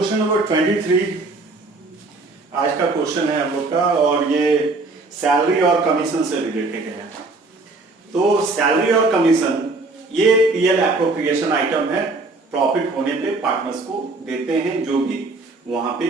Question number 23 आज का question है हम लोग का, और ये सैलरी और कमीशन से रिलेटेड है। तो सैलरी और कमीशन ये पीएल एप्रोप्रिएशन आइटम है, प्रॉफिट होने पे पार्टनर्स को देते हैं जो भी वहां पे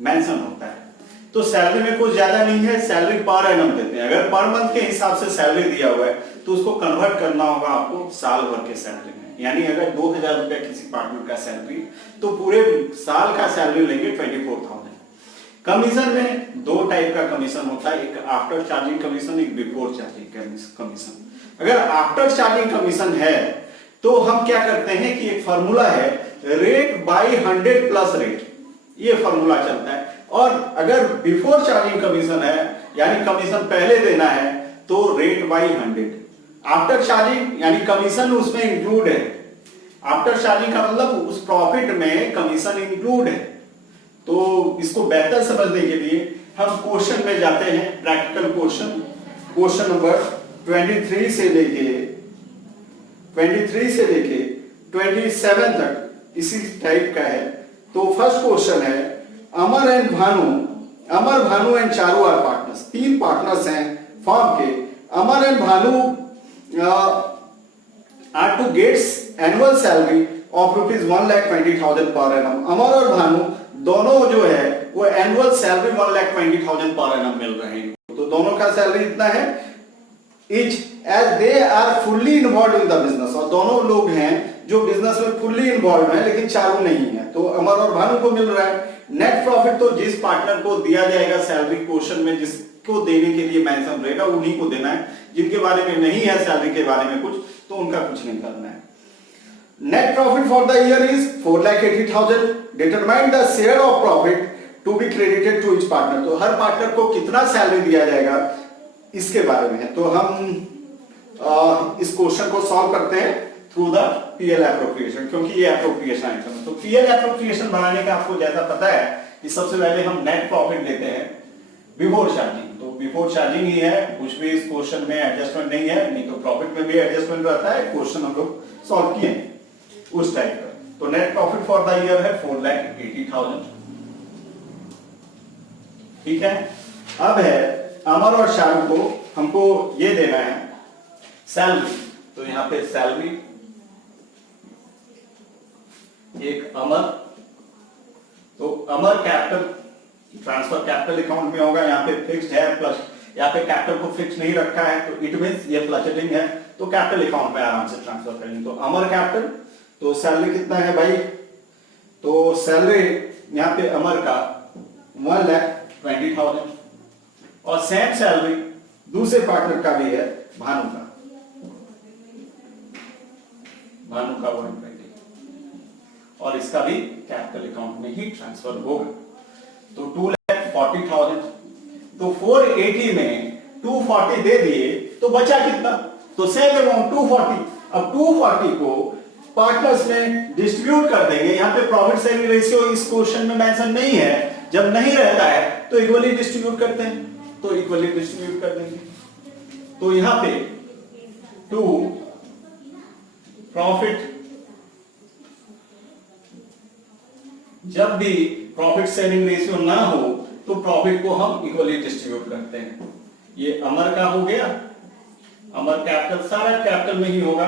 मेंशन होता है। तो सैलरी में कुछ ज्यादा नहीं है, सैलरी पर एनम देते हैं। अगर पर मंथ के हिसाब से सैलरी दिया हुआ है तो उसको कन्वर्ट करना होगा आपको साल भर के सैलरी में। यानी अगर 2000 रुपए किसी पार्टनर का सैलरी, तो पूरे साल का सैलरी लेंगे 24,000। कमीशन में दो टाइप का कमीशन होता है, एक आफ्टर चार्जिंग कमीशन, एक बिफोर चार्जिंग कमीशन। अगर आफ्टर चार्जिंग कमीशन है तो हम क्या करते हैं कि एक फॉर्मूला है रेट बाई 100 प्लस रेट, ये फॉर्मूला चलता है। और अगर बिफोर चार्जिंग कमीशन है यानी कमीशन पहले देना है तो रेट बाई 100। आफ्टर चार्जिंग यानी कमीशन उसमें इंक्लूड है। आफ्टर चार्जिंग का मतलब उस प्रॉफिट में कमीशन इंक्लूड है। तो इसको बेहतर समझने के लिए हम क्वेश्चन में जाते हैं, प्रैक्टिकल क्वेश्चन नंबर 23 से लेके 27 तक इसी टाइप का है। तो फर्स्ट क्वेश्चन है, Amar Bhanu and Charu are partners, तीन पार्टनर्स हैं फर्म के। Amar and Bhanu are to gets annual salary of ₹1,20,000 per annum. अमर और भानु दोनों जो है वो एनुअल सैलरी 1,20,000 पर एनम मिल रहे हैं। तो दोनों का सैलरी इतना है each as they are fully involve in the business, और दोनों लोग हैं जो बिजनेस में फुल्ली इन्वॉल्व है लेकिन चारू नहीं है। तो अमर और भानु को मिल रहा है नेट प्रॉफिट। तो जिस पार्टनर को दिया जाएगा सैलरी क्वेश्चन में, जिसको देने के लिए मेंशन रहेगा उन्हीं को देना है। जिनके बारे में नहीं है सैलरी के बारे में कुछ, तो उनका कुछ नहीं करना है। Net profit for the year is 4,80,000। Determine the share of profit to be credited to each partner. तो हर पार्टनर को कितना सैलरी दिया जाएगा इसके बारे में है। तो हम इस क्वेश्चन को सॉल्व करते हैं थ्रू द पीएल एप्रोप्रिएशन, क्योंकि ये एप्रोप्रिएशन आइटम है। तो पीएल एप्रोप्रिएशन बनाने का आपको जैसा पता है कि सबसे पहले हम नेट प्रॉफिट देते हैं बिफोर चार्जिंग। तो बिफोर चार्जिंग ही है, कुछ भी इस क्वेश्चन में एडजस्टमेंट नहीं है, नहीं तो प्रॉफिट में भी एडजस्टमेंट रहता है। क्वेश्चन हम लोग सॉल्व किए उस टाइप का। तो net profit for the year है 4,80,000। ठीक है। अब है अमर और चारू को हमको ये देना है सैलरी। तो यहां पे सैलरी एक अमर, तो अमर कैपिटल ट्रांसफर कैपिटल अकाउंट में होगा। यहाँ पे फिक्स्ड है प्लस, यहाँ पे कैपिटल को फिक्स नहीं रखा है तो इट मींस ये फ्लक्चुएटिंग है, तो कैपिटल अकाउंट में आराम से ट्रांसफर करेंगे। तो अमर कैपिटल, तो सैलरी कितना है भाई, तो सैलरी यहाँ पे अमर का 1,20,000, और सेम सैलरी दूसरे पार्टनर का भी है भानु का 120, और इसका भी कैपिटल अकाउंट में ही ट्रांसफर होगा। तो 2,40,000। तो 480 में 240 दे दिए तो बचा कितना, तो सेम अमाउंट 240। अब 240 को पार्टनर्स में डिस्ट्रीब्यूट कर देंगे। यहाँ पे प्रॉफिट शेयरिंग रेशियो इस क्वेश्चन में मेंशन नहीं है, जब नहीं रहता है तो इक्वली डिस्ट्रीब्यूट करते हैं, तो इक्वली डिस्ट्रीब्यूट कर देंगे। तो यहां पे 2 प्रॉफिट, जब भी प्रॉफिट शेयरिंग रेशियो ना हो तो प्रॉफिट को हम इक्वली डिस्ट्रीब्यूट करते हैं। ये अमर का हो गया, अमर कैपिटल सारा कैपिटल में ही होगा,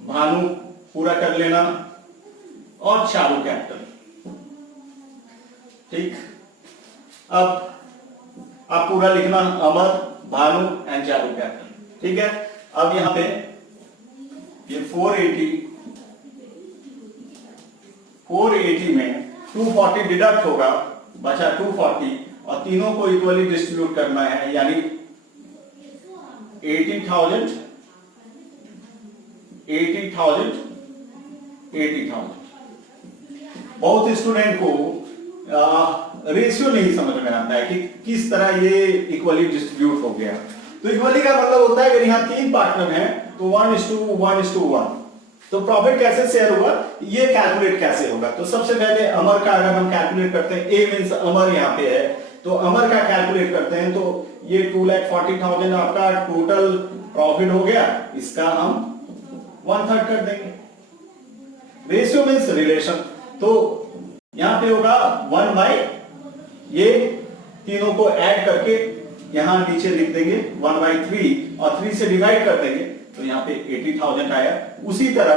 भानु पूरा कर लेना, और चारू कैपिटल। ठीक। अब आप पूरा लिखना अमर, भानु एंड चारू कैपिटल। ठीक है। अब यहां पे ये 480 में 240 डिडक्ट होगा, बचा 240, और तीनों को इक्वली डिस्ट्रीब्यूट करना है, यानी 80,000 बहुत स्टूडेंट को रेशियो नहीं समझ में आता है कि किस तरह ये इक्वली डिस्ट्रीब्यूट हो गया। तो इक्वली का मतलब होता है अगर यहाँ 3 पार्टनर हैं तो 1:1:1, तो प्रॉफिट कैसे शेयर हुआ, ये कैलकुलेट कैसे होगा। तो सबसे पहले अमर का अगर हम कैलकुलेट करते हैं, ए मींस अमर यहाँ पे है, तो अमर का कैलकुलेट करते हैं। तो ये 2,40,000 आपका टोटल प्रॉफिट हो गया, इसका हम 1/3 कर देंगे। Ratio means relation. तो यहां पे होगा 1 बाई, ये तीनों को ऐड करके यहां नीचे लिख देंगे 1/3 और 3 से डिवाइड कर देंगे तो यहाँ पे 80,000 आया। उसी तरह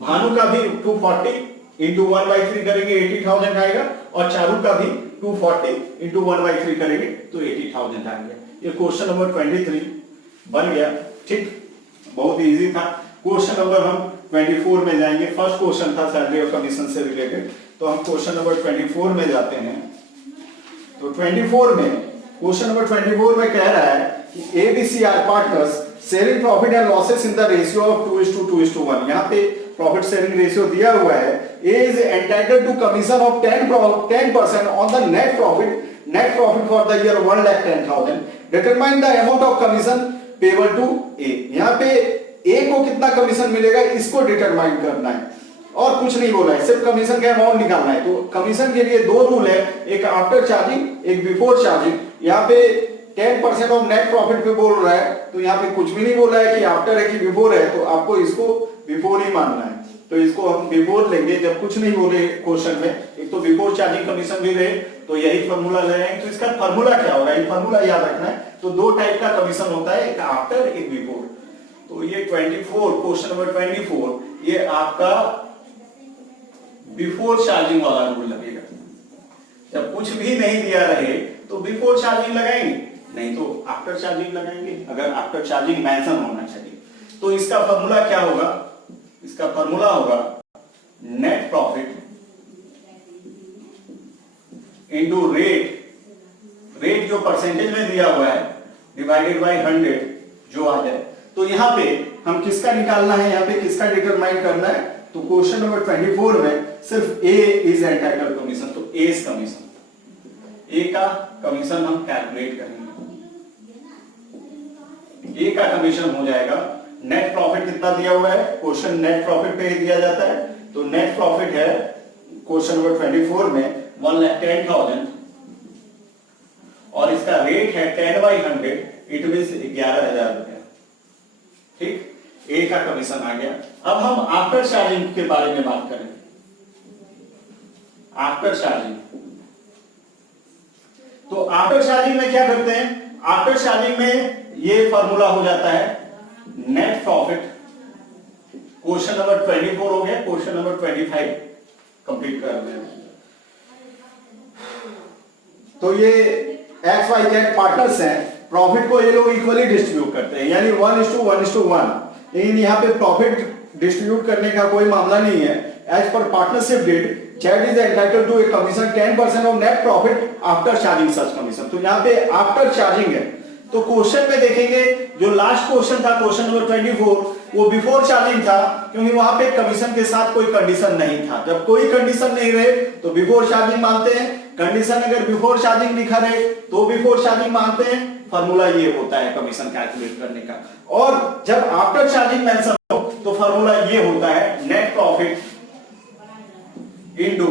भानु का भी 240 इंटू 1/3 करेंगे 80,000 आएगा, और चारू का भी 240 इंटू 1/3 करेंगे तो 80,000 आएगा। ये क्वेश्चन नंबर 23 बन गया। ठीक, बहुत इजी था। क्वेश्चन नंबर हम 24 में जाएंगे। फर्स्ट क्वेश्चन था सैलरी और कमीशन से रिलेटेड, तो हम क्वेश्चन नंबर 24 में जाते हैं। तो 24 में, क्वेश्चन नंबर 24 में कह रहा है कि ABC are partners sharing profit and losses in the ratio of 2:2:1। यहाँ पे प्रॉफिट शेयरिंग रेशियो दिया हुआ है। A is entitled to commission of 10% on the net profit for the year 1,10,000। Determine the amount of commission payable to A. यहाँ पे ए को कितना commission मिलेगा इसको डिटरमाइन करना है, और कुछ नहीं बोला है, सिर्फ कमीशन का अमाउंट निकालना है। तो कमीशन के लिए दो रूल है, एक आफ्टर चार्जिंग, एक बिफोर चार्जिंग। यहाँ पे 10% ऑफ नेट प्रॉफिट पे बोल रहा है, तो यहाँ पे कुछ भी नहीं बोला है कि आफ्टर है कि बिफोर है, तो आपको इसको बिफोर ही मानना है। तो इसको हम बिफोर लेंगे, जब कुछ नहीं बोले क्वेश्चन में, एक तो बिफोर चार्जिंग कमीशन भी रहे तो यही फॉर्मूला लगाएंगे। तो इसका फॉर्मूला क्या होगा, ये फॉर्मूला याद रखना है। तो दो टाइप का कमीशन होता है, एक आफ्टर एक बिफोर। तो ये 24, क्वेश्चन नंबर 24, ये आपका बिफोर चार्जिंग वाला रूल लगेगा। जब कुछ भी नहीं दिया रहे तो बिफोर चार्जिंग लगाएंगे, नहीं तो आफ्टर चार्जिंग लगाएंगे, अगर आफ्टर चार्जिंग मेंशन होना चाहिए। तो इसका फॉर्मूला क्या होगा, इसका फॉर्मूला होगा नेट प्रॉफिट इनटू रेट जो परसेंटेज में दिया हुआ है डिवाइडेड बाय 100 जो आ जाए। तो यहां पे हम किसका निकालना है, यहां पे किसका डिटरमाइन करना है। तो क्वेश्चन नंबर 24 में सिर्फ ए इज एंटाइटल्ड कमीशन, तो ए इज कमीशन, ए का कमीशन हम कैलकुलेट करेंगे। ए का कमीशन हो जाएगा, नेट प्रॉफिट कितना दिया हुआ है, क्वेश्चन नेट प्रॉफिट पे ही दिया जाता है। तो नेट प्रॉफिट है क्वेश्चन नंबर 24 में 1,10,000 और इसका रेट है 10/100, इट मींस 11,000 रुपया। ठीक, ए का कमीशन आ गया। अब हम आफ्टर चार्जिंग के बारे में बात करें। आफ्टर चार्जिंग, तो आफ्टर चार्जिंग में क्या करते हैं, आफ्टर चार्जिंग में ये फॉर्मूला हो जाता है नेट प्रॉफिट। क्वेश्चन नंबर 24 हो गया, क्वेश्चन नंबर 25 कंप्लीट कर रहे हैं। तो ये XYZ पार्टनर्स हैं, प्रॉफिट को ये लोग इक्वली डिस्ट्रीब्यूट करते हैं, यानी 1:1:1। लेकिन यहाँ पे प्रॉफिट डिस्ट्रीब्यूट करने का कोई मामला नहीं है। As per partnership deed, Z is entitled to a commission 10% of net profit after charging such commission। तो यहाँ पे आफ्टर चार्जिंग है। तो क्वेश्चन में देखेंगे, जो लास्ट क्वेश्चन था क्वेश्चन नंबर 24, वो बिफोर चार्जिंग था, क्योंकि वहां पे कमीशन के साथ कोई कंडीशन नहीं था। जब कोई कंडीशन नहीं रहे तो बिफोर चार्जिंग मानते हैं, कंडीशन अगर बिफोर चार्जिंग लिखा रहे तो बिफोर चार्जिंग मानते हैं। फॉर्मूला ये होता है कमीशन कैलकुलेट करने का। और जब आफ्टर चार्जिंग मेंशन हो तो फॉर्मूला ये होता है net profit into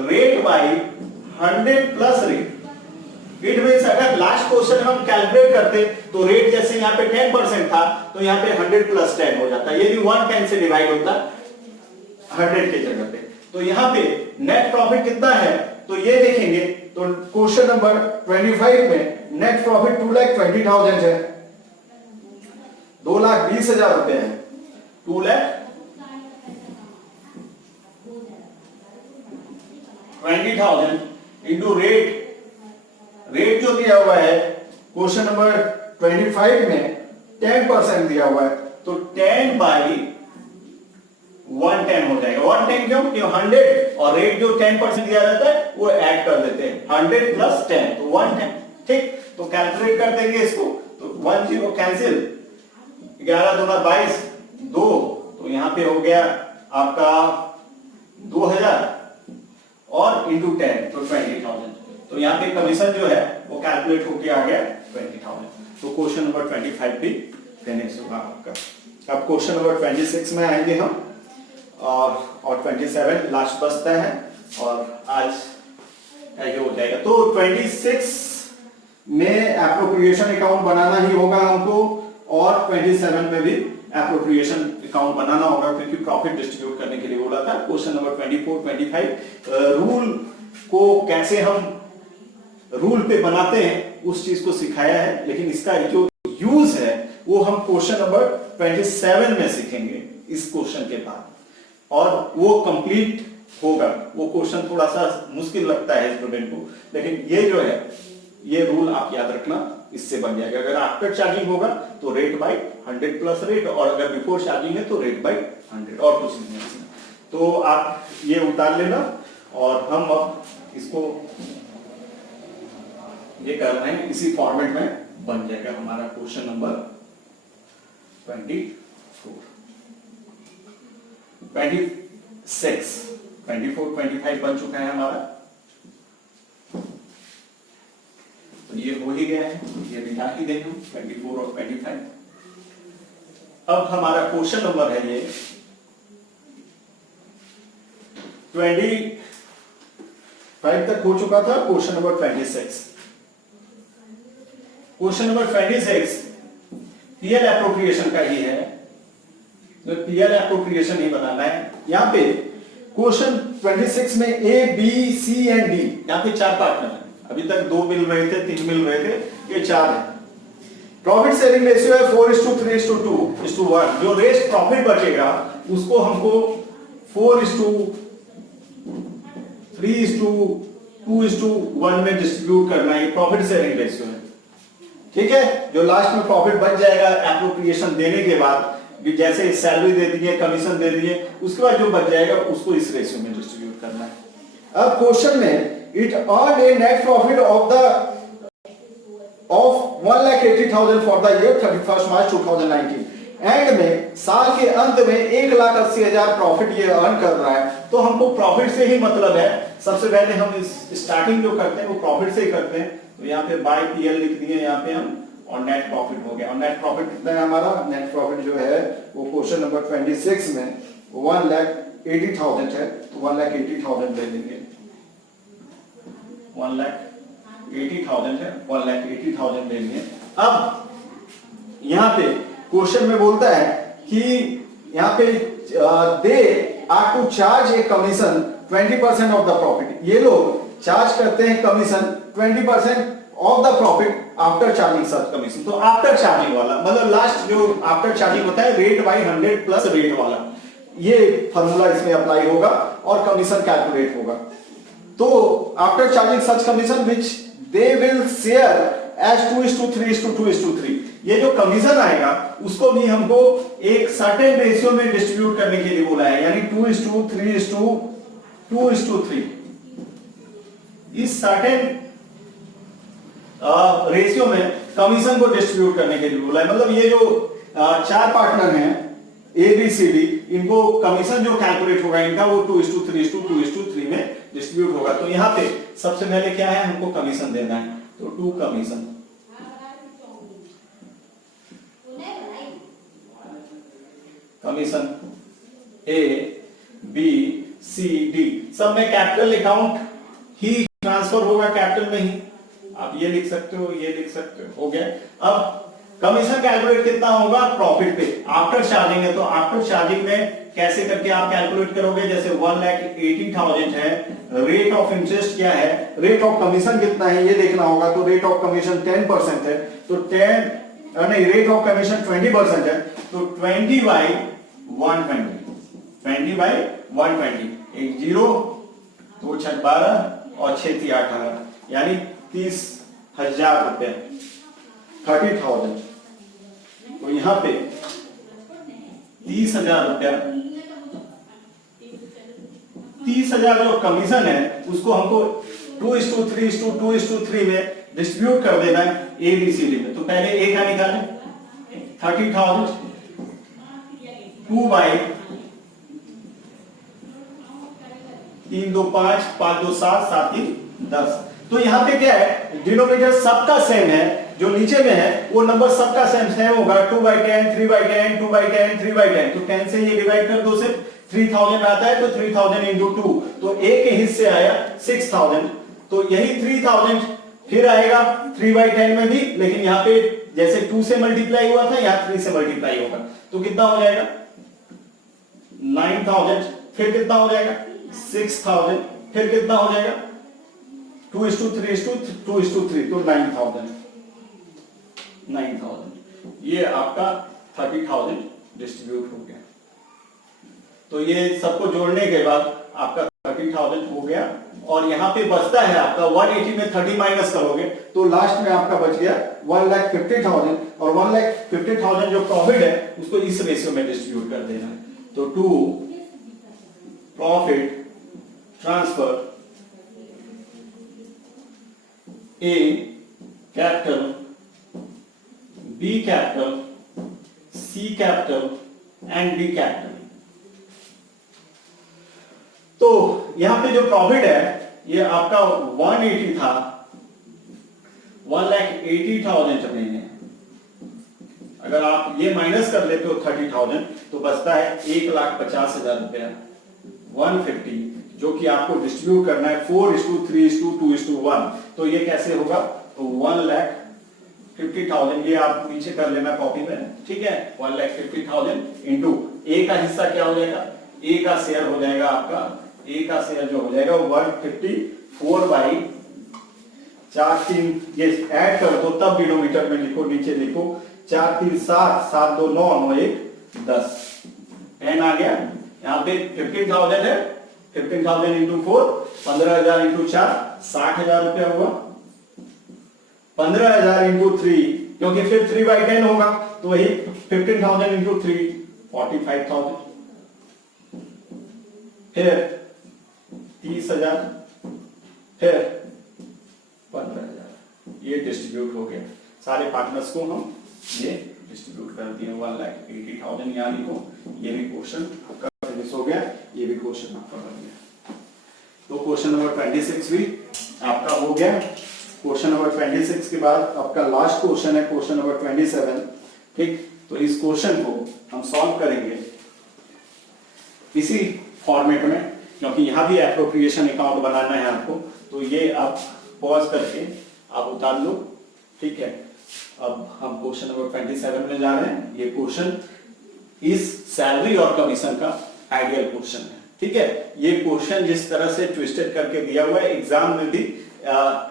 rate by 100 plus rate. It means अगर लास्ट क्वेश्चन हम कैलकुलेट करते तो रेट जैसे यहाँ पे 10% था तो यहाँ पे 100 प्लस 10 हो जाता, यदि 110 से डिवाइड होता 100 के जगह पे। तो यहाँ पे नेट प्रॉफिट कितना है तो ये देखेंगे, तो क्वेश्चन नंबर 25 में नेट प्रॉफिट 2,20,000 है, 2,20,000 रुपए है। 2,20,000 इंटू रेट जो दिया हुआ है क्वेश्चन नंबर 25 में 10% दिया हुआ है, तो 10/110 हो जाएगा। 110 क्यों, कि 100 और रेट जो 10% दिया रहता है वो ऐड कर देते हैं, 100 प्लस 10 तो 110। ठीक, तो कैलकुलेट कर देंगे इसको, तो 10 कैंसिल, 11 दूना 22, 2, तो यहां पे हो गया आपका 2,000 और इंटू 10 तो 20,000। तो यहाँ पे कमीशन जो है वो कैलकुलेट होके आ गया 20,000। तो क्वेश्चन नंबर 25 भी फिनिश होगा आपका। अब क्वेश्चन नंबर 26 में आएंगे हम, और 27 लास्ट बचता है, और आज ये हो जाएगा। तो 26 में एप्रोप्रिएशन अकाउंट बनाना ही होगा हमको, और अब 27 में भी एप्रोप्रिएशन अकाउंट बनाना होगा, क्योंकि प्रॉफिट डिस्ट्रीब्यूट करने के लिए बोला था। क्वेश्चन नंबर 24, 25 रूल को कैसे हम रूल पे बनाते हैं उस चीज को सिखाया है, लेकिन इसका जो यूज है वो हम क्वेश्चन नंबर 27 में सीखेंगे इस क्वेश्चन के बाद, और वो कंप्लीट होगा। वो क्वेश्चन थोड़ा सा मुश्किल लगता है स्टूडेंट को, लेकिन ये जो है ये रूल आप याद रखना, इससे बन जाएगा। अगर आफ्टर चार्जिंग होगा तो रेट बाय 100 प्लस रेट, और अगर बिफोर चार्जिंग है तो रेट बाय 100, और कुछ नहीं है। तो आप ये उतार लेना, और हम अब इसको ये कर रहे हैं, इसी फॉर्मेट में बन जाएगा हमारा क्वेश्चन नंबर 24, 26, 24, 25 बन चुका है हमारा। तो ये हो ही गया है, ये मिटा ही देंगे 24 और 25। अब हमारा क्वेश्चन नंबर है ये 25 तक हो चुका था। Question number 26, question number 26 PL appropriation का ही है, तो पीएल एप्रोप्रिएशन ही बनाना है। यहां पे क्वेश्चन 26 में ए, बी, सी एंड डी, यहां पे 4 पार्टनर हैं। अभी तक 2 मिल रहे थे, 3 मिल रहे थे, ये 4 है। प्रॉफिट शेयरिंग रेशियो है 4:3:2:1। जो रेस्ट प्रॉफिट बचेगा उसको हमको 4:3:2:1 में डिस्ट्रीब्यूट करना है। प्रॉफिट शेयरिंग रेशियो है, ठीक है। जो लास्ट में प्रॉफिट बच जाएगा एप्रोप्रिएशन देने के बाद, जैसे सैलरी दे दिए, कमीशन दे दिए, उसके बाद जो बच जाएगा उसको इस रेशियो में डिस्ट्रीब्यूट करना है। अब क्वेश्चन में it earn A net profit of 1,80,000 for the year 31 March 2019। And में साल के अंत में 1,80,000 प्रॉफिट ये अर्न कर रहा है। तो हमको प्रॉफिट से ही मतलब है। सबसे पहले हम इस स्टार्टिंग जो करते हैं वो प्रॉफिट से ही करते हैं। तो यहाँ पे बाय पीएल लिख दिए यहाँ पे हम, और नेट प्रॉफिट हो गया। और नेट प्रॉफिट कितना है हमारा? नेट प्रॉफिट जो है वो क्वेश्चन नंबर 26 में 1,80,000 है, तो 1,80,000 ले लेंगे। 1,80,000 है, 1,80,000 ले लेंगे। अब यहाँ पे क्वेश्चन में बोलता है कि यहाँ पे they are to charge a commission 20% of the profit. ये लोग चार्ज करते हैं commission 20% of the profit after charging such commission. तो आफ्टर चार्जिंग वाला मतलब लास्ट जो आफ्टर चार्जिंग होता है रेट बाय 100 प्लस रेट वाला, ये फॉर्मूला इसमें अप्लाई होगा और कमीशन कैलकुलेट होगा। तो after charging such commission which they will share as 2:3:2:3। ये जो कमीशन आएगा उसको भी हमको एक सर्टेन रेशियो में डिस्ट्रीब्यूट करने के लिए बोला है, यानी 2:3:2:3। इस सर्टेन रेशियो में कमीशन को डिस्ट्रीब्यूट करने के लिए बोला है। मतलब ये जो 4 पार्टनर हैं ए, बी, सी, डी, इनको कमीशन जो कैलकुलेट होगा इनका वो 2:3:2:3 में डिस्ट्रीब्यूट होगा। तो यहाँ पे सबसे पहले क्या है, हमको कमीशन देना है। तो 2 कमीशन, कमीशन ए, बी, सी, डी, सब में कैपिटल अकाउंट ही ट्रांसफर होगा, कैपिटल में ही। आप ये लिख सकते हो, ये लिख सकते हो गया। अब कमीशन कैलकुलेट कितना होगा? प्रॉफिट पे आफ्टर चार्जिंग है, तो आफ्टर चार्जिंग में कैसे करके आप कैलकुलेट करोगे? जैसे 1,80,000 है, रेट ऑफ इंटरेस्ट क्या है, रेट ऑफ कमीशन कितना है ये देखना होगा। तो रेट ऑफ कमीशन 10% है, तो 10 नहीं, रेट ऑफ कमीशन 20% है, तो 20/120, 20/120, एक 0, 2 6 12 और 6 3 18, यानी 30,000 रुपए, 30,000। तो यहां पे 30,000 रुपया, 30,000 जो कमीशन है उसको हमको 2:3:2:3 में डिस्ट्रीब्यूट कर देना है ए, बी, सी, डी में। तो पहले ए का निकालें, 30,000 2/3 2 5 5 2 7 7 3 10। तो यहां पे क्या है, डिनोमिनेटर सबका सेम है, जो नीचे में है वो नंबर सबका सेम होगा। 2/10 3/10 2/10 3/10। तो 10 से ये डिवाइड कर दो, सिर्फ 3,000 आता है, तो 3,000 into 2, तो ए के हिस्से आया 6,000। तो यही 3,000 फिर आएगा 3/10 में भी, लेकिन यहाँ पे जैसे 2 से मल्टीप्लाई हुआ था यहाँ 3 से मल्टीप्लाई होगा, तो कितना हो जाएगा 9000, फिर कितना हो जाएगा 6000, फिर कितना हो जाएगा 2:3:2:3, तो 9000 ये आपका 30,000 डिस्ट्रीब्यूट हो गया। तो ये सबको जोड़ने के बाद आपका 30,000 हो गया, और यहां पे बचता है आपका 180 में 30 माइनस करोगे तो लास्ट में आपका बच गया 1,50,000, और 1,50,000 जो प्रॉफिट है उसको इस रेशियो में डिस्ट्रीब्यूट कर देना है। तो to profit transfer A capital, B capital, C capital and D capital. तो यहां पे जो प्रॉफिट है ये आपका 180 था, 1,80,000 जमीन है। अगर आप ये माइनस कर लेते हो 30,000 तो बचता है 1,50,000 रुपया 150, जो कि आपको डिस्ट्रीब्यूट करना है 4:3:2:1। तो ये कैसे होगा, तो 1,50,000 ये आप नीचे कर लेना कॉपी में, ठीक है। 1,50,000 इंटू ए का हिस्सा क्या हो जाएगा, ए का शेयर हो जाएगा आपका, ए का शेयर जो हो जाएगा 154/4 ये ऐड कर दो, तब डिनोमिनेटर में लिखो, नीचे लिखो 4×3 7, 7×2 9, 9×1 10, 10 आ गया। यहाँ पे 15,000 है, 15,000 इंटू 4, 15,000 इंटू 4 60,000 रुपया हुआ, 15,000 इंटू 3, क्योंकि फिर 3/10 होगा तो वही 15,000 इंटू 3 45,000, फिर 30,000, फिर 15,000। ये डिस्ट्रीब्यूट हो गया, सारे पार्टनर्स को हम ये डिस्ट्रीब्यूट कर दिए 1,80,000 यहाँ लिखो। ये भी क्वेश्चन आपका फिनिश हो गया, ये भी क्वेश्चन आपका बन गया। तो क्वेश्चन नंबर 26 भी आपका हो गया। क्वेश्चन नंबर 26 के बाद आपका लास्ट क्वेश्चन है क्वेश्चन नंबर 27, ठीक। तो इस क्वेश्चन को हम सॉल्व करेंगे इसी फॉर्मेट में, क्योंकि यहां भी एप्रोप्रिएशन अकाउंट बनाना है आपको, तो ये आप पॉज करके आप उतार लो, ठीक है। अब हम क्वेश्चन नंबर 27 में जा रहे हैं। ये क्वेश्चन इस सैलरी और कमीशन का आइडियल क्वेश्चन है, ठीक है। ये क्वेश्चन जिस तरह से ट्विस्टेड करके दिया हुआ है एग्जाम में भी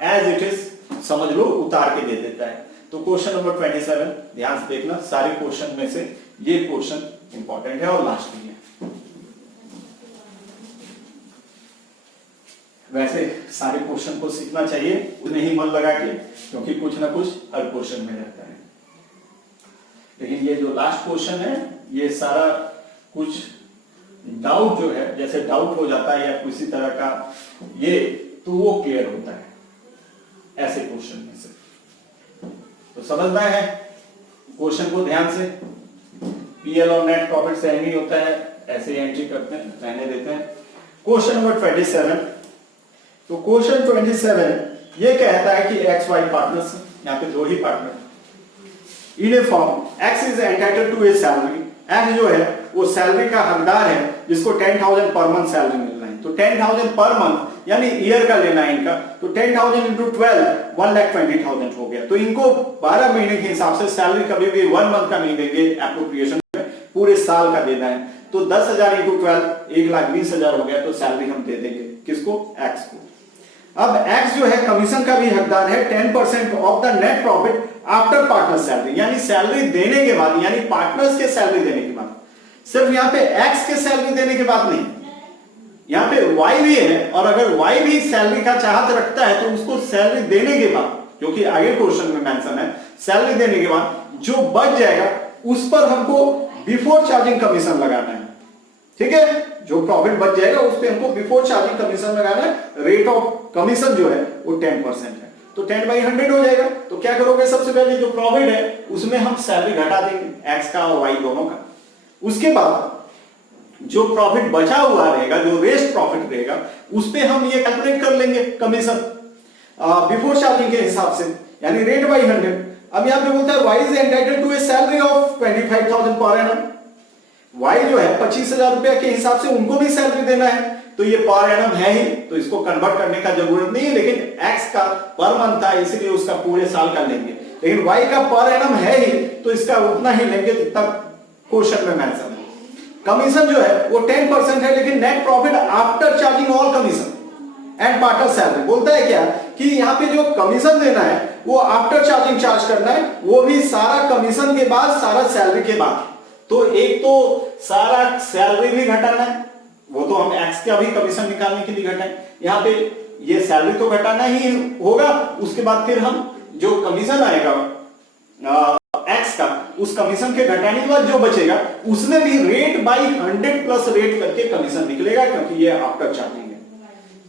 एज इट इज समझ लो उतार के दे देता है। तो क्वेश्चन नंबर 27 ध्यान से देखना, सारे क्वेश्चन में से ये क्वेश्चन इंपॉर्टेंट है और लास्ट में है। वैसे सारे क्वेश्चन को सीखना चाहिए, उन्हें ही मन लगा के, क्योंकि कुछ ना कुछ हर क्वेश्चन में रहता है। लेकिन ये जो लास्ट क्वेश्चन है ये सारा कुछ डाउट जो है, जैसे डाउट हो जाता है या किसी तरह का ये, तो वो क्लियर होता है ऐसे क्वेश्चन में से। तो समझना है क्वेश्चन को ध्यान से। पीएल और नेट प्रॉफिट सेम ही होता है, ऐसे ही एंट्री करते हैं, रहने देते हैं। क्वेश्चन नंबर 27, तो क्वेश्चन 27 ये कहता है कि एक्स वाई पार्टनर्स, यहाँ पे दो ही partner, in a firm X is entitled to a salary. X जो है वो सैलरी का हकदार है, जिसको 10,000 पर मंथ सैलरी मिल रहा है। तो 10,000 पर मंथ यानी ईयर का लेना है इनका, तो 10,000 इंटू 12 1,20,000 हो गया। तो इनको 12 महीने के हिसाब से सैलरी कभी भी 1 मंथ का नहीं देंगे एप्रोप्रिएशन में, पूरे साल का देना है। तो 10,000 इंटू 12 1,20,000 हो गया, तो सैलरी हम दे देंगे किसको, एक्स को। अब एक्स जो है कमीशन का भी हकदार है 10% of the net profit after partner salary, यानी सैलरी देने के बाद, यानी पार्टनर्स के सैलरी देने के बाद। सिर्फ यहाँ पे एक्स के सैलरी देने के बाद नहीं, यहाँ पे वाई भी है, और अगर वाई भी सैलरी का चाहत रखता है तो उसको सैलरी देने के बाद, क्योंकि आगे क्वेश्चन में मेंशन है, सैलरी देने के बाद जो बच जाएगा उस पर हमको बिफोर चार्जिंग कमीशन लगाना है, ठीक है। जो प्रॉफिट बच जाएगा उस पर हमको बिफोर चार्जिंग कमीशन लगाना है। रेट ऑफ कमीशन जो है वो 10% है, तो 10/100 हो जाएगा। तो क्या करोगे, सबसे पहले जो प्रॉफिट है उसमें हम सैलरी घटा देंगे, एक्स का और वाई दोनों का। उसके बाद जो प्रॉफिट बचा हुआ रहेगा, जो रेस्ट प्रॉफिट रहेगा, उस पे हम ये कैलकुलेट कर लेंगे कमीशन बिफोर चार्जिंग के हिसाब से, यानी रेट बाई 100। अब यहां पे बोलता है Y is entitled to a salary of 25,000 per annum. Y जो है 25,000 रुपया के हिसाब से उनको भी सैलरी देना है, तो ये पर एनम है ही, तो इसको कन्वर्ट करने का जरूरत नहीं है। लेकिन एक्स का पर मंथ था, इसलिए उसका पूरे साल का लेंगे। लेकिन y का पर एनम है ही, तो इसका उतना ही लेंगे जितना क्वेश्चन में मेंशन है। कमीशन जो है वो 10% है, लेकिन net profit after charging all commission and partner salary बोलता है क्या कि यहाँ पे जो कमीशन देना है वो आफ्टर चार्जिंग चार्ज करना है, वो भी सारा कमीशन के बाद, सारा सैलरी के बाद। तो एक तो सारा सैलरी भी घटाना है, वो तो हम एक्स का भी कमीशन निकालने के लिए घटाएं, यहाँ पे ये सैलरी तो घटाना ही होगा। उसके बाद फिर हम जो कमीशन आएगा एक्स का, उस कमीशन के घटाने के बाद जो बचेगा उसमें भी रेट बाई 100 प्लस रेट करके कमीशन निकलेगा, क्योंकि ये आफ्टर चार्जिंग है।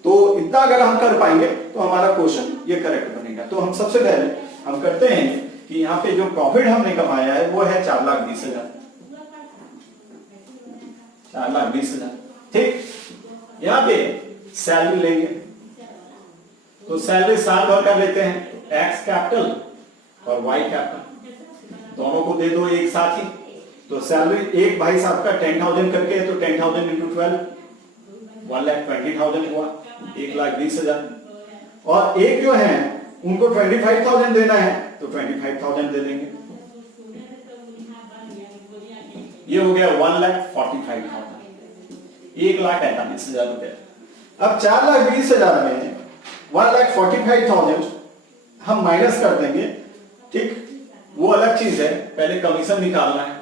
तो इतना अगर हम कर पाएंगे तो हमारा क्वेश्चन ये करेक्ट बनेगा। तो हम सबसे पहले हम करते हैं कि यहाँ पे जो प्रॉफिट हमने कमाया है वो है 4,20,000, 4,20,000, ठीक। यहाँ पे सैलरी लेंगे, तो सैलरी साल भर का लेते हैं, एक्स कैपिटल और वाई कैपिटल दोनों को दे दो एक साथ ही। तो सैलरी एक भाई साहब का 10,000 करके है, तो 10,000 इंटू 12 1,20,000 हुआ, 1,20,000। और एक जो है उनको 25,000 देना है, तो 25,000 दे देंगे, ये हो गया 1,45,000, 1,48,000 रुपए। अब 4,20,000 में 1,45,000 हम माइनस कर देंगे, ठीक। वो अलग चीज है, पहले कमीशन निकालना है।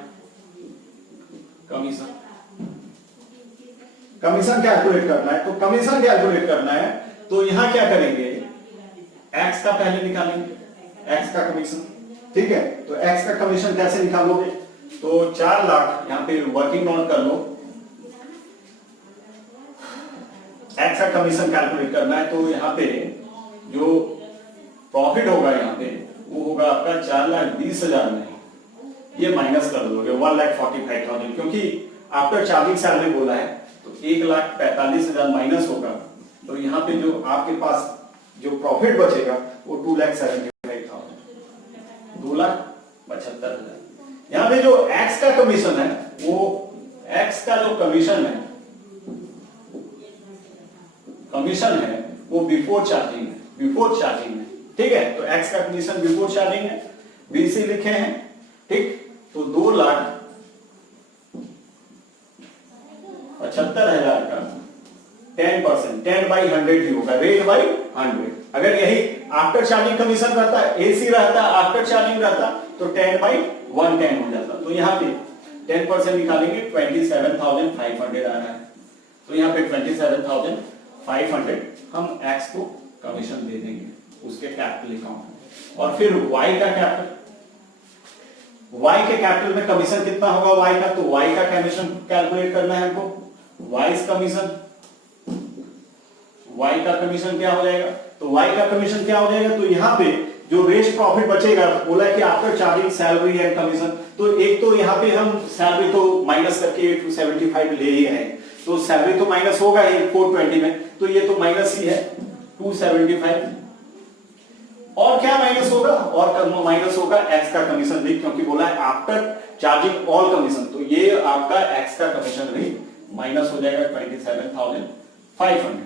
कमीशन कैलकुलेट करना है, तो कमीशन कैलकुलेट करना है तो यहां क्या करेंगे, एक्स का पहले निकालेंगे, एक्स का कमीशन, ठीक है। तो एक्स का कमीशन कैसे निकालोगे, तो 4 लाख यहां पे वर्किंग नोट कर लो, एक्स का कमीशन कैलकुलेट करना है। तो यहां पे जो प्रॉफिट होगा यहाँ पे वो होगा आपका 4,20,000 में ये माइनस कर दोगे 1,45,000, क्योंकि आफ्टर चार्जिंग सैलरी बोला है, तो 1,45,000 माइनस होगा। तो यहाँ पे जो आपके पास जो प्रॉफिट बचेगा वो 2,75,000, 2,75,000। यहाँ पे जो एक्स का कमीशन है, वो एक्स का जो कमीशन है वो बिफोर चार्जिंग है, बिफोर चार्जिंग है, ठीक है। तो एक्स का कमीशन बिफोर चार्जिंग है, बीसी लिखे हैं, ठीक। तो 2,75,000 का 10%, 10/100 ही होगा, रेट बाई 100। अगर यही आफ्टर चार्जिंग कमीशन रहता, एसी रहता, आफ्टर चार्जिंग रहता, तो 10/110 हो जाता। तो यहाँ पे 10% निकालेंगे, 27,500 आ रहा है। तो यहाँ पे 27,500 हम एक्स को कमीशन दे देंगे उसके कैपिटल अकाउंट। और फिर वाई का कैपिटल, वाई के कैपिटल में कमीशन कितना होगा वाई का, तो वाई का कमीशन कैलकुलेट करना है हमको। वाइस कमीशन, वाई का कमीशन क्या हो जाएगा, तो वाई का कमीशन क्या हो जाएगा, तो यहाँ पे जो रेस्ट प्रॉफिट बचेगा, बोला है कि after charging salary and commission, तो एक तो यहाँ पे हम सैलरी तो माइनस करके 275 ले ही रहे हैं, तो सैलरी तो माइनस होगा ही 420 में, तो ये तो माइनस ही है 275। और क्या माइनस होगा, और माइनस होगा एक्स का कमीशन भी, क्योंकि बोला है आफ्टर चार्जिंग ऑल कमीशन, तो ये आपका एक्स का कमीशन भी माइनस हो जाएगा 27,500।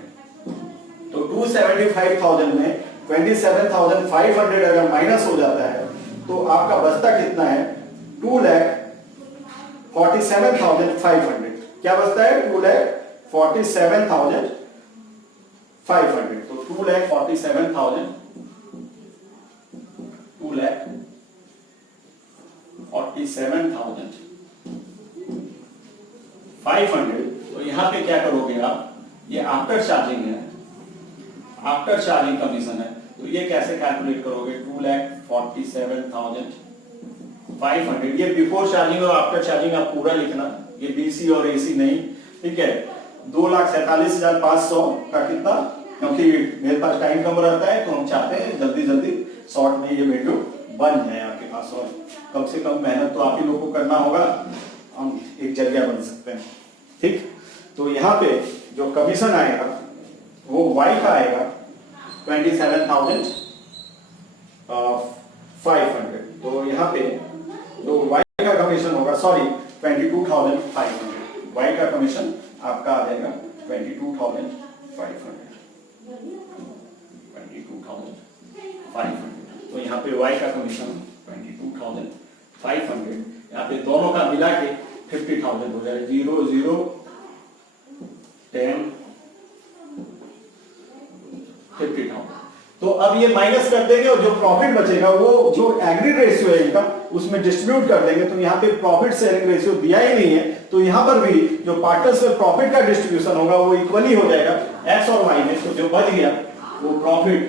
तो 275,000 में 27,500 अगर माइनस हो जाता है तो आपका बचता कितना है, 2,47,500। क्या बचता है, 2,47,500। तो 2,47,500 तो यहां पे क्या करोगे आप, ये आफ्टर चार्जिंग है, आफ्टर चार्जिंग कमीशन है, तो ये कैसे कैलकुलेट करोगे, 2,47,500। ये बिफोर चार्जिंग और आफ्टर चार्जिंग आप पूरा लिखना, ये बीसी और एसी नहीं, ठीक है। 2,47,500 का कितना, क्योंकि मेरे पास टाइम कम रहता है तो हम चाहते हैं जल्दी जल्दी शॉर्ट में ये वीडियो बन जाए आपके पास, और कम से कम मेहनत तो आप ही लोग को करना होगा, हम एक जरिया बन सकते हैं, ठीक। तो यहाँ पे जो कमीशन आएगा वो वाई का आएगा 27,500। तो यहाँ पे जो वाई का कमीशन होगा, सॉरी 22,500, वाई का कमीशन आपका आ जाएगा 22,500। तो यहाँ पे y का कमीशन 22,500, यहाँ पे दोनों का मिला के 50,000 हो जाएगा। 0 0 10 50,000। तो अब ये माइनस कर देंगे और जो प्रॉफिट बचेगा वो जो एग्री रेशियो है इनका उसमें डिस्ट्रीब्यूट कर देंगे। तो यहाँ पे प्रॉफिट शेयरिंग रेशियो दिया ही नहीं है, तो यहाँ पर भी जो पार्टनर्स में प्रॉफिट का डिस्ट्रीब्यूशन होगा वो इक्वली हो जाएगा एक्स और वाई में। तो जो बच गया वो प्रॉफिट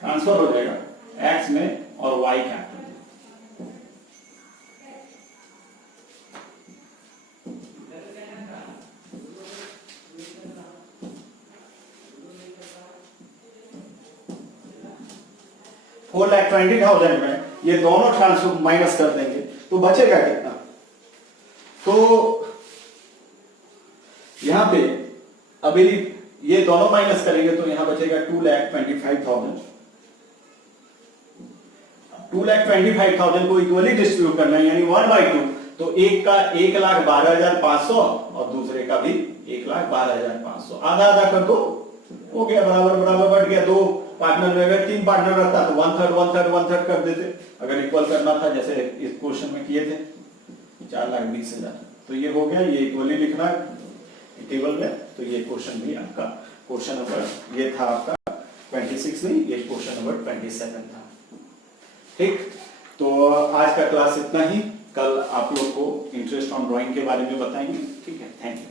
ट्रांसफर हो जाएगा एक्स में और वाई कैपिटल। 4,20,000 में ये दोनों ट्रांसफर माइनस कर देंगे तो बचेगा कितना? तो यहां पे अभी ये दोनों माइनस करेंगे तो यहां बचेगा 2,25,000। 2,25,000 को इक्वली डिस्ट्रीब्यूट करना है यानी 1/2। तो एक का 1,12,500 और दूसरे का भी 1,12,500, आधा आधा कर दो, हो गया, बराबर बराबर बढ़ गया। दो पार्टनर में अगर 3 पार्टनर रखता तो 1/3 कर देते, अगर इक्वल करना था जैसे इस क्वेश्चन में किए थे 4,20,000। तो ये हो गया, ये इक्वली लिखना टेबल में। तो ये क्वेश्चन भी आपका क्वेश्चन नंबर ये था आपका 26 नहीं, ये क्वेश्चन नंबर 27 था। ठीक, तो आज का क्लास इतना ही। कल आप लोग को इंटरेस्ट ऑन ड्राइंग के बारे में बताएंगे। ठीक है, थैंक यू।